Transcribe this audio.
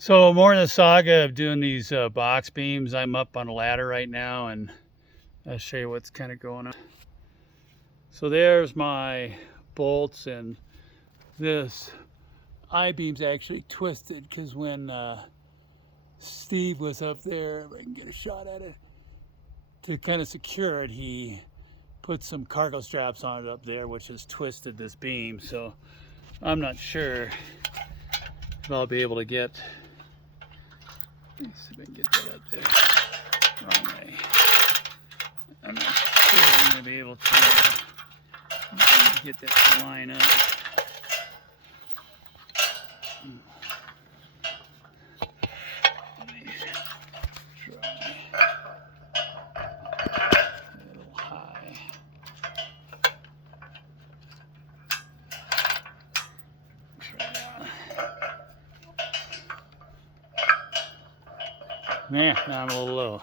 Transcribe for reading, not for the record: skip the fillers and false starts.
So more in the saga of doing these box beams. I'm up on a ladder right now, and I'll show you what's kind of going on. So there's my bolts, and this I-beam's actually twisted because when Steve was up there, if I can get a shot at it, to kind of secure it, he put some cargo straps on it up there, which has twisted this beam. So I'm not sure if I'll be able to get. Let's see if I can get that up there. Wrong way. I'm not sure I'm going to be able to get that to line up. Let me try. A little high. Try that. Man, now I'm a little low.